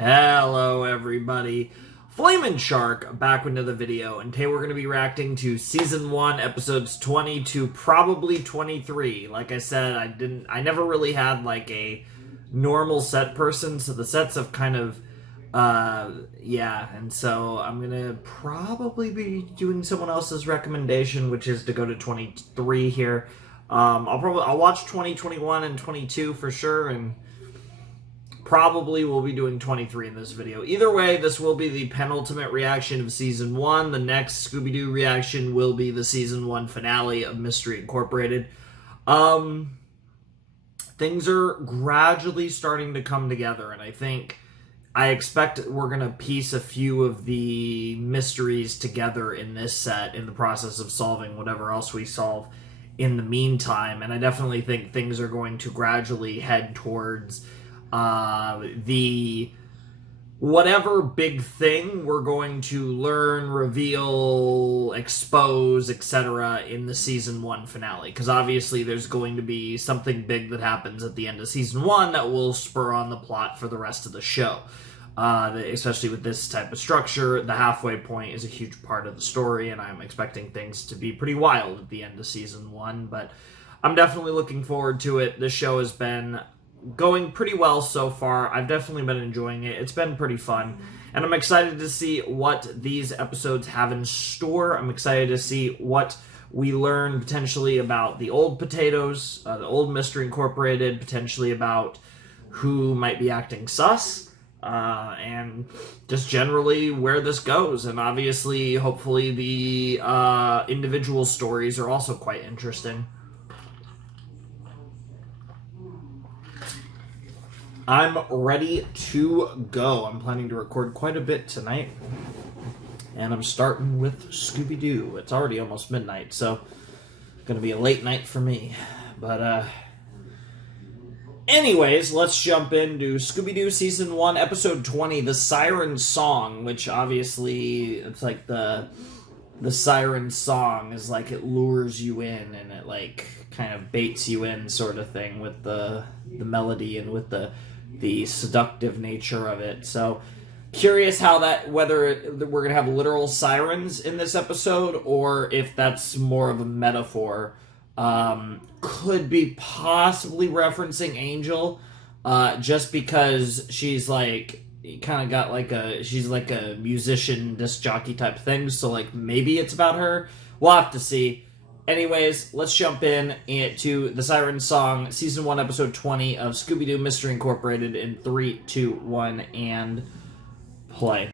Hello everybody, Flamin' Shark back with another video, and today we're going to be reacting to Season 1, Episodes 20 to probably 23. Like I said, I never really had like a normal set person, so the sets have kind of, and so I'm going to probably be doing someone else's recommendation, which is to go to 23 here. I'll watch 20, 21, and 22 for sure, and probably we'll be doing 23 in this video. Either way, this will be the penultimate reaction of Season 1. The next Scooby-Doo reaction will be the Season 1 finale of Mystery Incorporated. Things are gradually starting to come together, and I expect we're going to piece a few of the mysteries together in this set in the process of solving whatever else we solve in the meantime, and I definitely think things are going to gradually head towards the whatever big thing we're going to learn, reveal, expose, etc. in the Season 1 finale. Because obviously there's going to be something big that happens at the end of Season 1 that will spur on the plot for the rest of the show. Especially with this type of structure, the halfway point is a huge part of the story, and I'm expecting things to be pretty wild at the end of Season 1, but I'm definitely looking forward to it. This show has been going pretty well so far. I've definitely been enjoying it. It's been pretty fun, and I'm excited to see what these episodes have in store. I'm excited to see what we learn potentially about the old potatoes, the old Mystery Incorporated, potentially about who might be acting sus, and just generally where this goes. And obviously, hopefully, the individual stories are also quite interesting. I'm ready to go. I'm planning to record quite a bit tonight, and I'm starting with Scooby-Doo. It's already almost midnight, so it's going to be a late night for me. But, anyways, let's jump into Scooby-Doo Season 1, Episode 20, The Siren Song, which obviously, it's like the siren song is like it lures you in, and it like kind of baits you in sort of thing with the melody and with the seductive nature of it. So curious how whether we're gonna have literal sirens in this episode or if that's more of a metaphor. Could be possibly referencing Angel, just because she's like kind of got like she's like a musician disc jockey type thing, so like maybe it's about her. We'll have to see. Anyways, let's jump in to The Siren Song, Season 1, Episode 20 of Scooby-Doo Mystery Incorporated in 3, 2, 1, and play.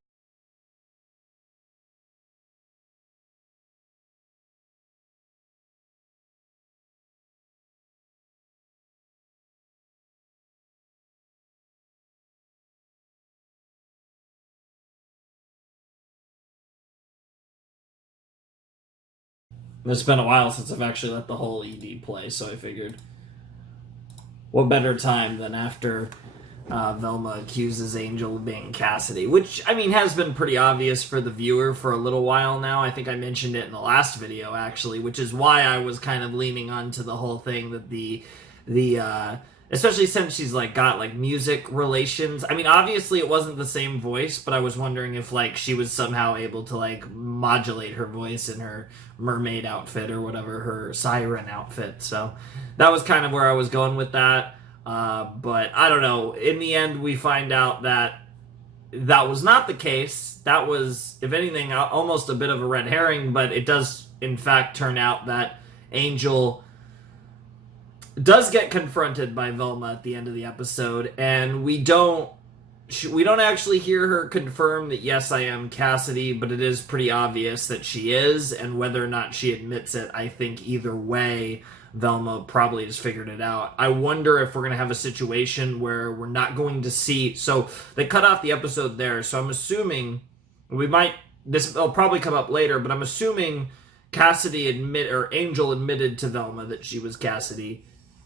It's been a while since I've actually let the whole ED play, so I figured what better time than after Velma accuses Angel of being Cassidy, which, I mean, has been pretty obvious for the viewer for a little while now. I think I mentioned it in the last video, actually, which is why I was kind of leaning onto the whole thing that the especially since she's like got like music relations. I mean, obviously it wasn't the same voice, but I was wondering if like she was somehow able to like modulate her voice in her mermaid outfit or whatever, her siren outfit. So that was kind of where I was going with that. But I don't know. In the end, we find out that that was not the case. That was, if anything, almost a bit of a red herring, but it does in fact turn out that Angel does get confronted by Velma at the end of the episode, and we don't actually hear her confirm that, yes, I am Cassidy, but it is pretty obvious that she is, and whether or not she admits it, I think either way, Velma probably has figured it out. I wonder if we're going to have a situation where we're not going to see... So, they cut off the episode there, so I'm assuming this will probably come up later, but I'm assuming Angel admitted to Velma that she was Cassidy,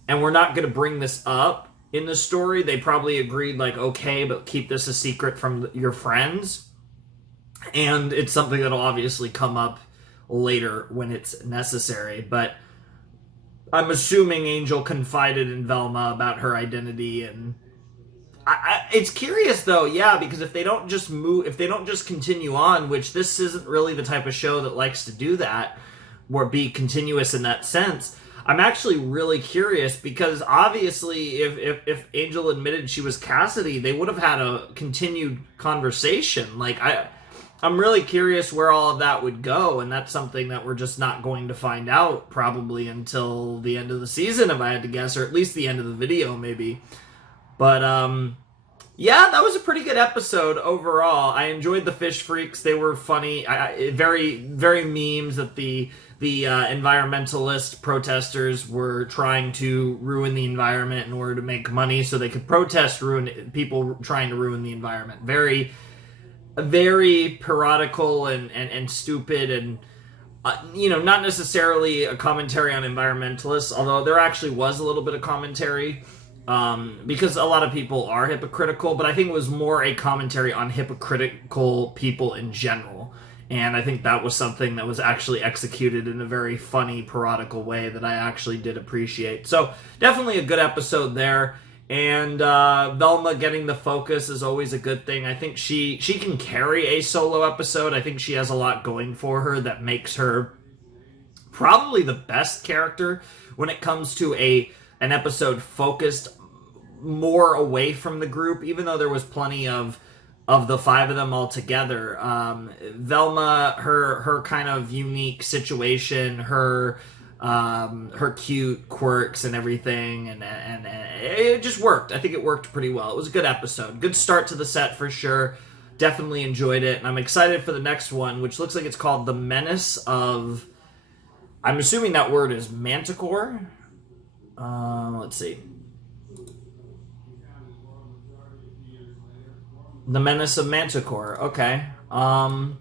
and we're not going to bring this up in the story. They probably agreed, like, okay, but keep this a secret from your friends. And it's something that'll obviously come up later when it's necessary. But I'm assuming Angel confided in Velma about her identity, and It's curious though, yeah, because if they don't just continue on, which this isn't really the type of show that likes to do that, or be continuous in that sense. I'm actually really curious because obviously, if Angel admitted she was Cassidy, they would have had a continued conversation. I'm really curious where all of that would go, and that's something that we're just not going to find out probably until the end of the season, if I had to guess, or at least the end of the video, maybe. But yeah, that was a pretty good episode overall. I enjoyed the fish freaks; they were funny. Very, very memes that the environmentalist protesters were trying to ruin the environment in order to make money, so they could protest people trying to ruin the environment. Very, very parodical and stupid, and not necessarily a commentary on environmentalists, although there actually was a little bit of commentary. Because a lot of people are hypocritical, but I think it was more a commentary on hypocritical people in general. And I think that was something that was actually executed in a very funny, parodical way that I actually did appreciate. So, definitely a good episode there. And Velma getting the focus is always a good thing. I think she can carry a solo episode. I think she has a lot going for her that makes her probably the best character when it comes to an episode focused more away from the group, even though there was plenty of the five of them all together. Velma, her kind of unique situation, her cute quirks and everything, and it just worked. I think it worked pretty well. It was a good episode. Good start to the set for sure. Definitely enjoyed it, and I'm excited for the next one, which looks like it's called The Menace of... I'm assuming that word is Manticore? Let's see. The Menace of Manticore. Okay. Well,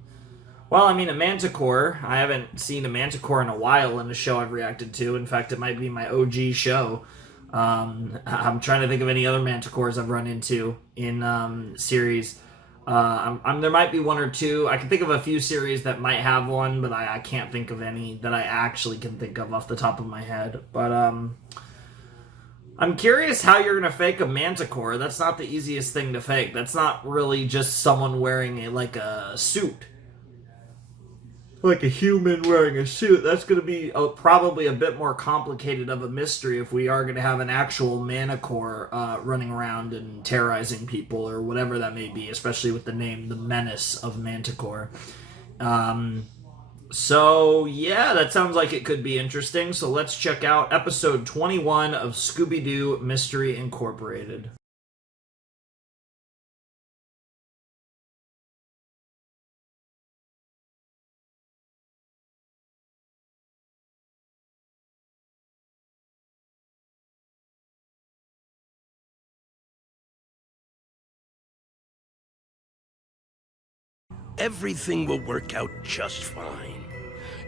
I mean, a Manticore. I haven't seen a Manticore in a while in a show I've reacted to. In fact, it might be my OG show. I'm trying to think of any other Manticores I've run into in series. There might be one or two. I can think of a few series that might have one, but I can't think of any that I actually can think of off the top of my head. But I'm curious how you're going to fake a Manticore. That's not the easiest thing to fake. That's not really just someone wearing a suit. Like a human wearing a suit. That's going to be probably a bit more complicated of a mystery if we are going to have an actual Manticore running around and terrorizing people or whatever that may be, especially with the name The Menace of Manticore. So, yeah, that sounds like it could be interesting. So let's check out episode 21 of Scooby-Doo Mystery Incorporated. Everything will work out just fine.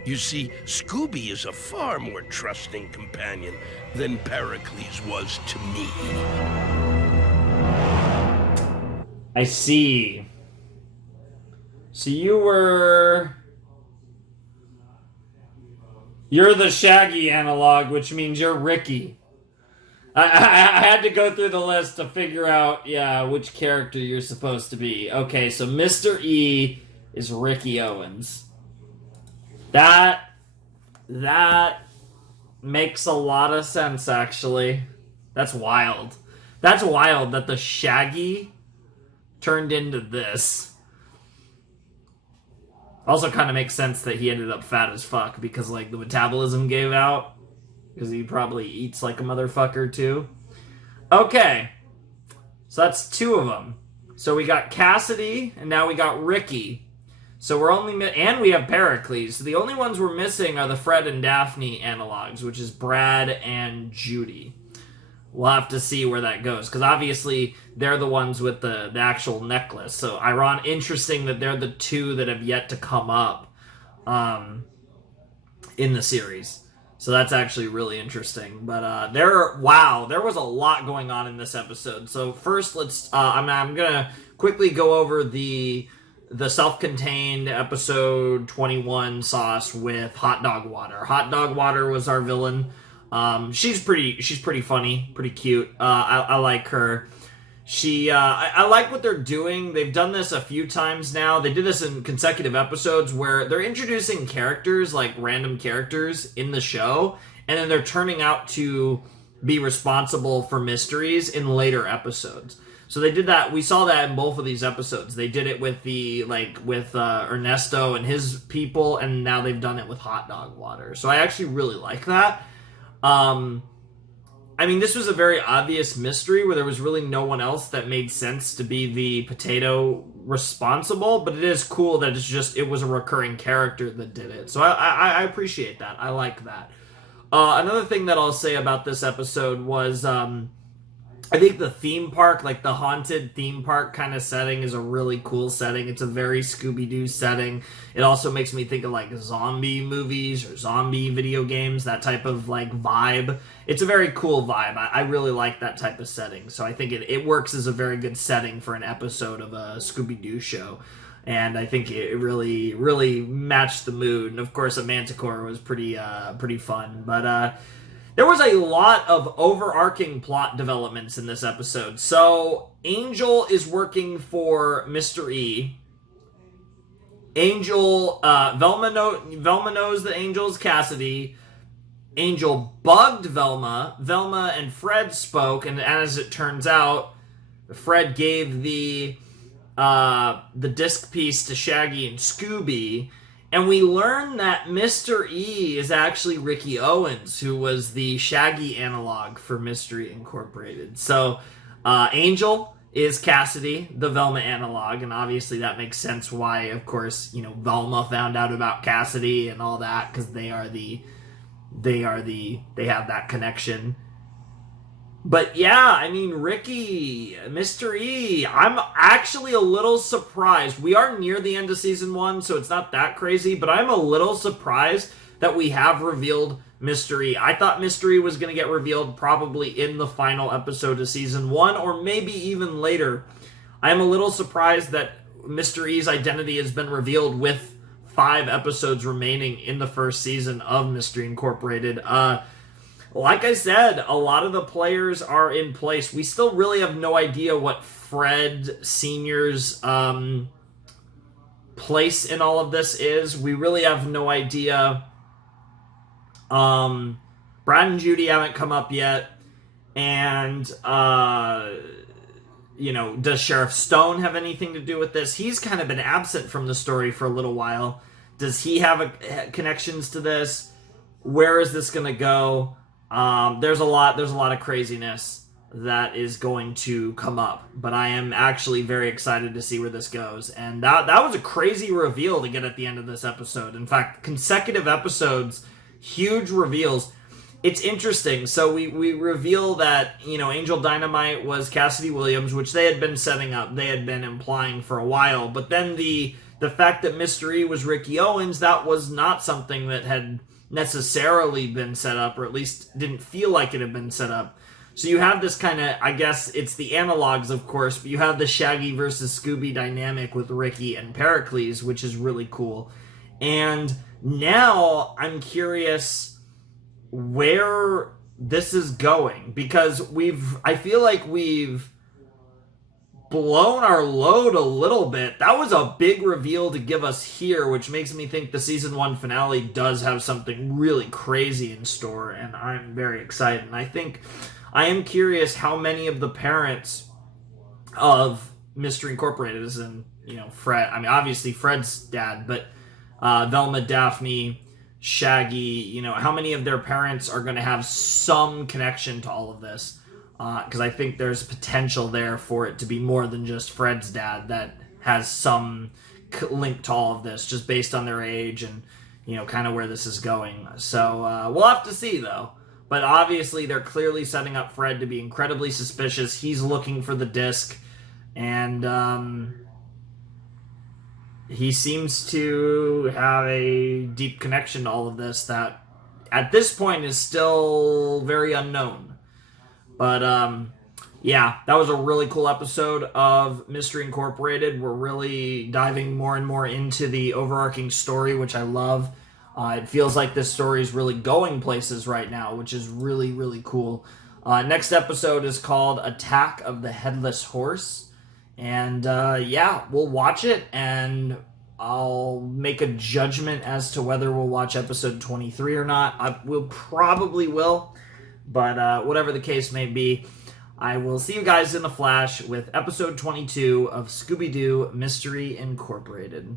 You see, Scooby is a far more trusting companion than Pericles was to me. I see. So you're the Shaggy analog, which means you're Ricky. I had to go through the list to figure out, which character you're supposed to be. Okay, so Mr. E is Ricky Owens. That makes a lot of sense, actually. That's wild. That's wild that the Shaggy turned into this. Also kind of makes sense that he ended up fat as fuck because, the metabolism gave out. Because he probably eats like a motherfucker, too. Okay. So that's two of them. So we got Cassidy, and now we got Ricky. So we're only... and we have Pericles. So the only ones we're missing are the Fred and Daphne analogs, which is Brad and Judy. We'll have to see where that goes. Because obviously, they're the ones with the actual necklace. So interesting that they're the two that have yet to come up in the series. So that's actually really interesting. But there was a lot going on in this episode. So first, I'm gonna quickly go over the self-contained episode 21 sauce with Hot Dog Water. Hot Dog Water was our villain. She's pretty funny, pretty cute. I like her. I like what they're doing. They've done this a few times now. They did this in consecutive episodes where they're introducing characters, like random characters in the show, and then they're turning out to be responsible for mysteries in later episodes. So they did that. We saw that in both of these episodes. They did it with Ernesto and his people, and now they've done it with Hot Dog Water. So I actually really like that. I mean, this was a very obvious mystery where there was really no one else that made sense to be the potato responsible, but it is cool that it was a recurring character that did it. So I appreciate that. I like that. Another thing that I'll say about this episode was, I think the theme park, like the haunted theme park kind of setting, is a really cool setting. It's a very Scooby-Doo setting. It also makes me think of like zombie movies or zombie video games, that type of like vibe. It's a very cool vibe. I really like that type of setting. So I think it works as a very good setting for an episode of a Scooby-Doo show. And I think it really, really matched the mood. And of course, a Manticore was pretty fun. But there was a lot of overarching plot developments in this episode. So Angel is working for Mr. E. Velma knows that Angel's Cassidy. Angel bugged Velma. Velma and Fred spoke, and as it turns out, Fred gave the disc piece to Shaggy and Scooby, and we learn that Mr. E is actually Ricky Owens, who was the Shaggy analog for Mystery Incorporated. So Angel is Cassidy, the Velma analog, and obviously that makes sense why, of course, Velma found out about Cassidy and all that, because they have that connection. But yeah, I mean, Ricky, Mr. E, I'm actually a little surprised. We are near the end of season 1, so it's not that crazy, but I'm a little surprised that we have revealed Mr. E. I thought Mr. E was going to get revealed probably in the final episode of season 1, or maybe even later. I'm a little surprised that Mr. E's identity has been revealed with 5 episodes remaining in the first season of Mystery Incorporated. Like I said, a lot of the players are in place. We still really have no idea what Fred Sr.'s place in all of this is. We really have no idea. Brad and Judy haven't come up yet. And, does Sheriff Stone have anything to do with this? He's kind of been absent from the story for a little while. Does he have connections to this? Where is this going to go? There's a lot of craziness that is going to come up, but I am actually very excited to see where this goes. And that was a crazy reveal to get at the end of this episode. In fact, consecutive episodes, huge reveals. It's interesting. So we reveal that, Angel Dynamite was Cassidy Williams, which they had been setting up. They had been implying for a while. But then the fact that Mr. E was Ricky Owens, that was not something that had necessarily been set up, or at least didn't feel like it had been set up. So you have this kind of, I guess it's the analogs, of course, but you have the Shaggy versus Scooby dynamic with Ricky and Pericles, which is really cool. And now I'm curious where this is going, because I feel like we've blown our load a little bit. That was a big reveal to give us here, which makes me think the season 1 finale does have something really crazy in store, and I'm very excited. And I am curious how many of the parents of Mystery Incorporated, as in, Fred, I mean, obviously Fred's dad, but Velma, Daphne, Shaggy, how many of their parents are going to have some connection to all of this? Because I think there's potential there for it to be more than just Fred's dad that has some link to all of this, just based on their age and, kind of where this is going. So we'll have to see, though. But obviously, they're clearly setting up Fred to be incredibly suspicious. He's looking for the disc, and he seems to have a deep connection to all of this that, at this point, is still very unknown. But, yeah, that was a really cool episode of Mystery Incorporated. We're really diving more and more into the overarching story, which I love. It feels like this story is really going places right now, which is really, really cool. Next episode is called Attack of the Headless Horse. And yeah, we'll watch it, and I'll make a judgment as to whether we'll watch episode 23 or not. I will probably will, but whatever the case may be, I will see you guys in the flash with episode 22 of Scooby-Doo Mystery Incorporated.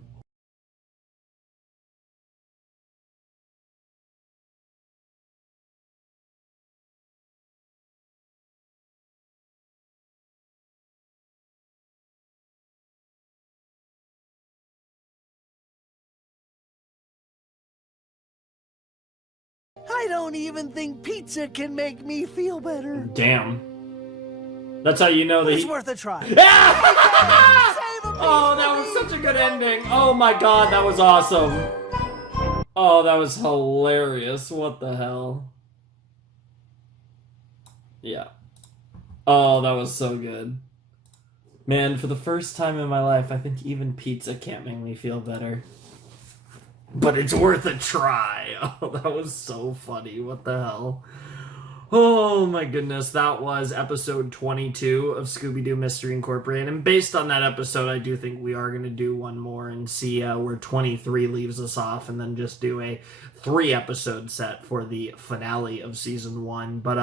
I don't even think pizza can make me feel better. Damn. That's how you know that It's worth a try. Oh, that was such a good ending. Oh my god, that was awesome. Oh, that was hilarious. What the hell? Yeah. Oh, that was so good. Man, for the first time in my life, I think even pizza can't make me feel better. But it's worth a try. Oh, that was so funny. What the hell? Oh my goodness, that was episode 22 of Scooby-Doo Mystery Incorporated. And based on that episode, I do think we are going to do one more and see where 23 leaves us off, and then just do a 3-episode set for the finale of season 1. But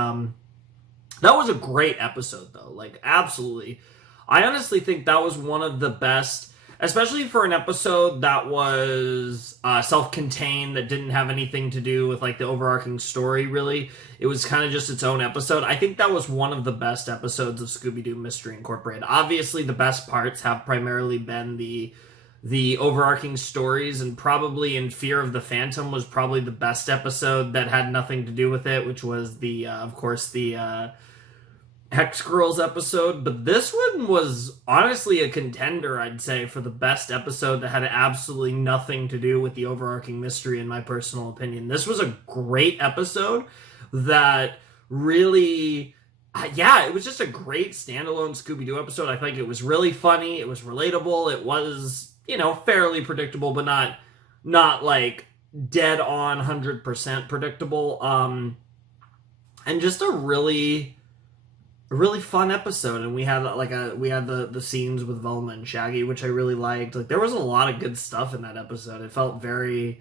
that was a great episode, though. Like, absolutely. I honestly think that was one of the best, especially for an episode that was self-contained, that didn't have anything to do with like the overarching story, really. It was kind of just its own episode. I think that was one of the best episodes of Scooby-Doo Mystery Incorporated. Obviously, the best parts have primarily been the overarching stories, and probably In Fear of the Phantom was probably the best episode that had nothing to do with it, which was the, of course, the Hex Girls episode. But this one was honestly a contender, I'd say, for the best episode that had absolutely nothing to do with the overarching mystery, in my personal opinion. This was a great episode that really, yeah, it was just a great standalone Scooby-Doo episode. I think it was really funny, it was relatable, it was, you know, fairly predictable, but not like dead on 100% predictable. And just a really fun episode. And we had the scenes with Velma and Shaggy, which I really liked. Like, there was a lot of good stuff in that episode. It felt very,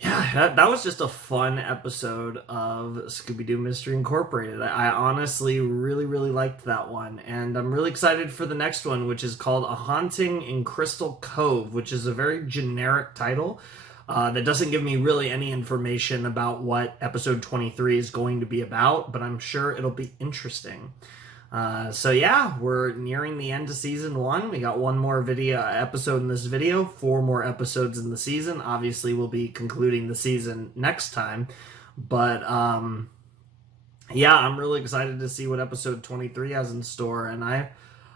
yeah, that was just a fun episode of Scooby-Doo Mystery Incorporated. I honestly really, really liked that one, and I'm really excited for the next one, which is called A Haunting in Crystal Cove, which is a very generic title that doesn't give me really any information about what episode 23 is going to be about, but I'm sure it'll be interesting. So yeah, we're nearing the end of season 1. We got one more episode in this video, 4 more episodes in the season. Obviously, we'll be concluding the season next time, but yeah, I'm really excited to see what episode 23 has in store. And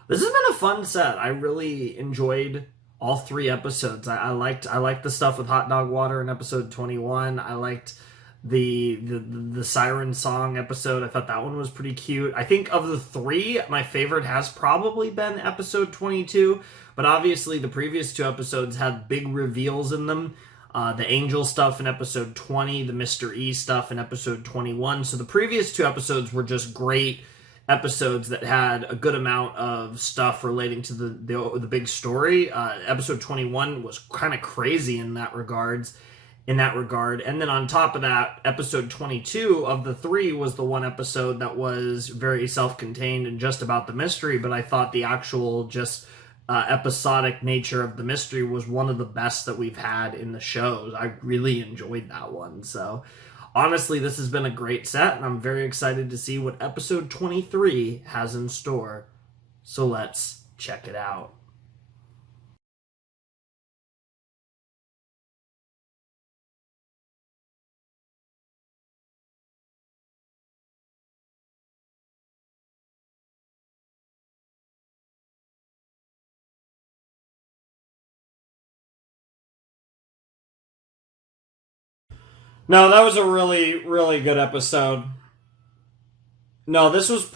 this has been a fun set. I really enjoyed all 3 episodes. I liked the stuff with Hot Dog Water in episode 21. I liked the Siren Song episode. I thought that one was pretty cute. I think of the 3, my favorite has probably been episode 22, but obviously the previous 2 episodes had big reveals in them. The Angel stuff in episode 20, the Mr. E stuff in episode 21. So the previous 2 episodes were just great episodes that had a good amount of stuff relating to the big story. Episode 21 was kind of crazy in that regard. And then on top of that, episode 22 of the 3 was the one episode that was very self-contained and just about the mystery, but I thought the actual just episodic nature of the mystery was one of the best that we've had in the shows. I really enjoyed that one. So honestly, this has been a great set, and I'm very excited to see what episode 23 has in store. So let's check it out. No, that was a really, really good episode. No, without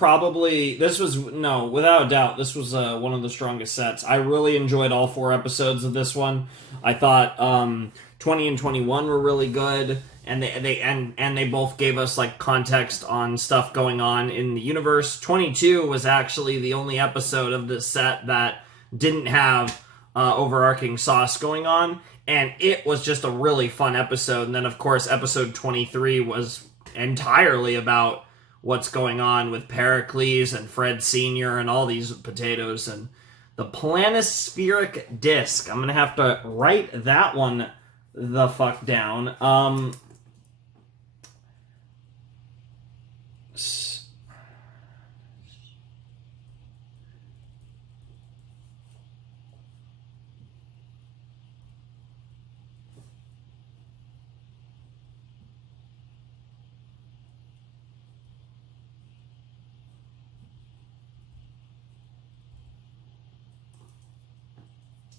a doubt, this was one of the strongest sets. I really enjoyed all 4 episodes of this one. I thought 20 and 21 were really good, and they both gave us like context on stuff going on in the universe. 22 was actually the only episode of this set that didn't have overarching sauce going on, and it was just a really fun episode. And then of course episode 23 was entirely about what's going on with Pericles and Fred Sr. and all these potatoes and the planispheric disc. I'm gonna have to write that one the fuck down.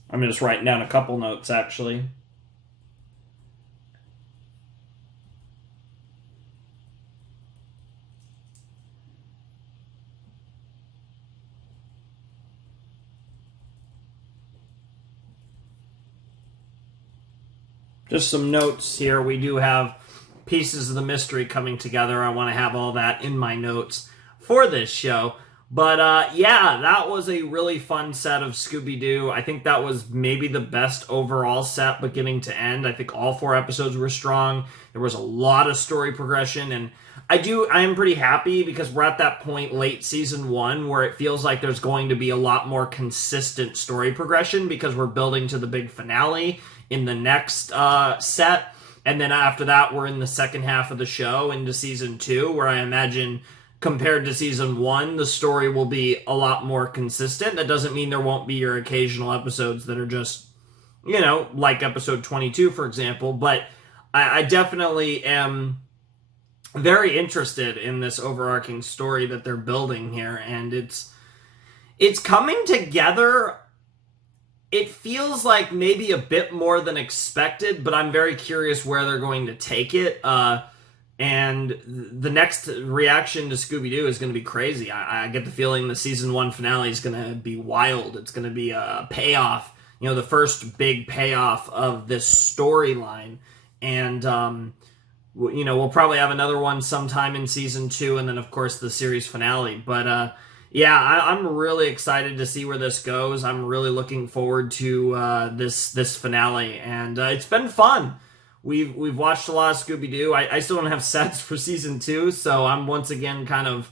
I'm just writing down a couple notes, actually. Just some notes here. We do have pieces of the mystery coming together. I want to have all that in my notes for this show. But yeah, that was a really fun set of Scooby-Doo. I think that was maybe the best overall set beginning to end. I think all 4 episodes were strong. There was a lot of story progression, and I am pretty happy because we're at that point late season 1 where it feels like there's going to be a lot more consistent story progression because we're building to the big finale in the next set. And then after that, we're in the second half of the show into season 2, where I imagine compared to season 1, the story will be a lot more consistent. That doesn't mean there won't be your occasional episodes that are just, like episode 22, for example. But I definitely am very interested in this overarching story that they're building here. And it's coming together. It feels like maybe a bit more than expected, but I'm very curious where they're going to take it. And the next reaction to Scooby-Doo is going to be crazy. I get the feeling the season 1 finale is going to be wild. It's going to be a payoff, the first big payoff of this storyline. And, we'll probably have another one sometime in season 2, and then, of course, the series finale. But, yeah, I'm really excited to see where this goes. I'm really looking forward to this finale, and it's been fun. We've watched a lot of Scooby-Doo. I still don't have sets for season 2, so I'm once again kind of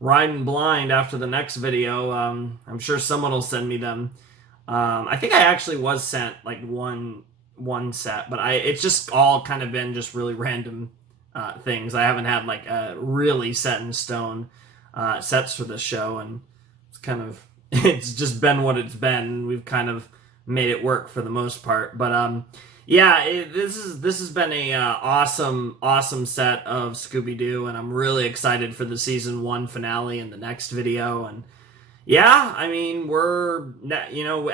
riding blind after the next video. I'm sure someone will send me them. I think I actually was sent like one set, but it's just all kind of been just really random things. I haven't had like a really set in stone sets for this show, and it's just been what it's been. We've kind of made it work for the most part, but yeah, this has been a awesome set of Scooby-Doo, and I'm really excited for the season 1 finale in the next video. And yeah, I mean, we're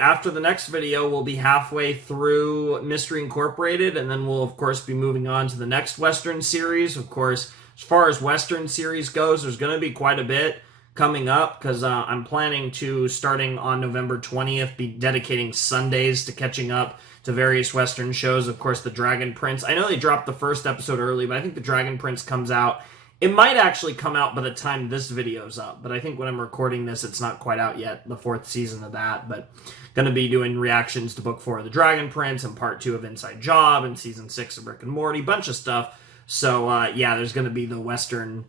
after the next video, we'll be halfway through Mystery Incorporated, and then we'll of course be moving on to the next Western series. Of course, as far as Western series goes, there's going to be quite a bit coming up because I'm planning to, starting on November 20th, be dedicating Sundays to catching up to various Western shows. Of course, The Dragon Prince. I know they dropped the first episode early, but I think The Dragon Prince comes out. It might actually come out by the time this video's up, but I think when I'm recording this, it's not quite out yet, the 4th season of that. But going to be doing reactions to Book 4 of The Dragon Prince and Part 2 of Inside Job and Season 6 of Rick and Morty, bunch of stuff. So, yeah, there's going to be the Western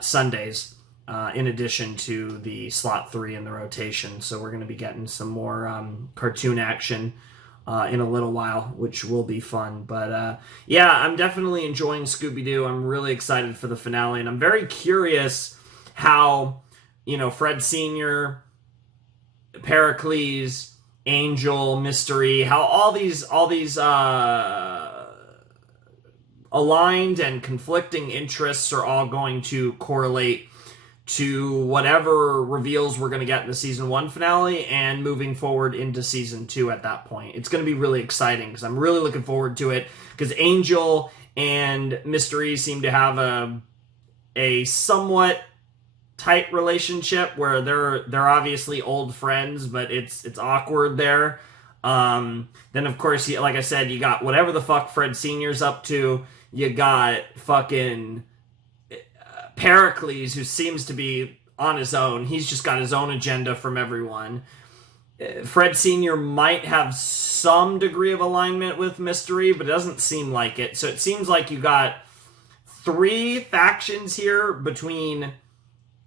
Sundays in addition to the slot 3 in the rotation. So we're going to be getting some more cartoon action in a little while, which will be fun. But yeah, I'm definitely enjoying Scooby-Doo. I'm really excited for the finale, and I'm very curious how, Fred Sr., Pericles, Angel, Mystery, how all these aligned and conflicting interests are all going to correlate to whatever reveals we're going to get in the season 1 finale and moving forward into season 2 at that point. It's going to be really exciting because I'm really looking forward to it because Angel and Mystery seem to have a somewhat tight relationship where they're obviously old friends, but it's awkward there. Then of course, like I said, you got whatever the fuck Fred Sr.'s up to. You got fucking Pericles, who seems to be on his own. He's just got his own agenda from everyone. Fred Sr. might have some degree of alignment with Mystery, but it doesn't seem like it. So it seems like you got 3 factions here between,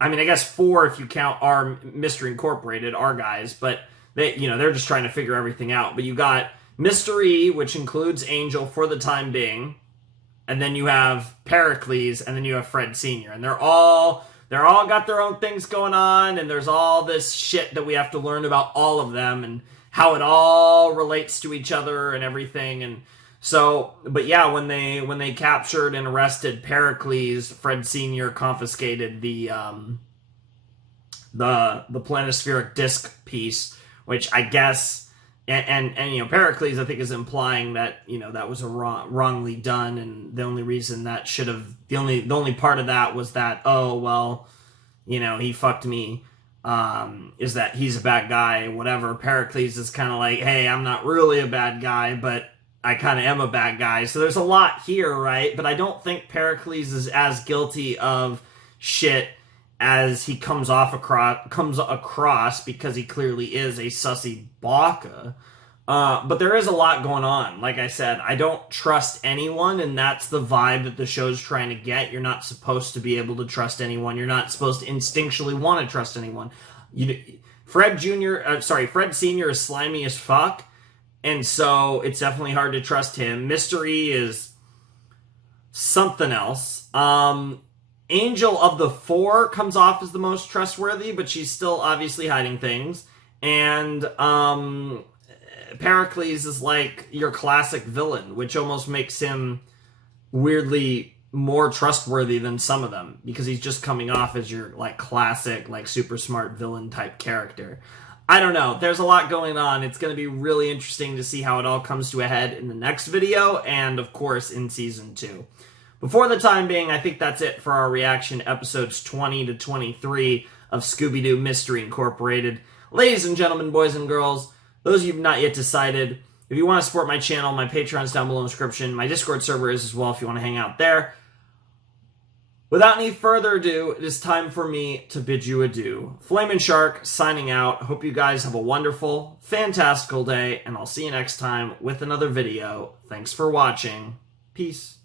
I mean, I guess 4 if you count our Mystery Incorporated, our guys, but they're just trying to figure everything out. But you got Mystery, which includes Angel for the time being, and then you have Pericles, and then you have Fred Sr. And they're all got their own things going on, and there's all this shit that we have to learn about all of them and how it all relates to each other and everything. And so, but yeah, when they captured and arrested Pericles, Fred Sr. confiscated the planispheric disc piece, which I guess, and Pericles, I think, is implying that that was wrongly done, and the only reason that should have the only part of that was that, oh well, he fucked me, is that he's a bad guy, whatever. Pericles is kind of like, hey, I'm not really a bad guy, but I kind of am a bad guy. So there's a lot here, right? But I don't think Pericles is as guilty of shit as he comes across, because he clearly is a sussy baka. But there is a lot going on. Like I said, I don't trust anyone, and that's the vibe that the show's trying to get. You're not supposed to be able to trust anyone. You're not supposed to instinctually want to trust anyone. Fred Sr. is slimy as fuck, and so it's definitely hard to trust him. Mystery is something else. Angel of the 4 comes off as the most trustworthy, but she's still obviously hiding things. And Pericles is like your classic villain, which almost makes him weirdly more trustworthy than some of them, because he's just coming off as your like classic, like super smart villain type character. I don't know. There's a lot going on. It's going to be really interesting to see how it all comes to a head in the next video, and of course in season 2. Before the time being, I think that's it for our reaction to episodes 20 to 23 of Scooby-Doo Mystery Incorporated. Ladies and gentlemen, boys and girls, those of you who have not yet decided, if you want to support my channel, my Patreon's down below in the description. My Discord server is as well if you want to hang out there. Without any further ado, it is time for me to bid you adieu. Flamin' Shark signing out. Hope you guys have a wonderful, fantastical day, and I'll see you next time with another video. Thanks for watching. Peace.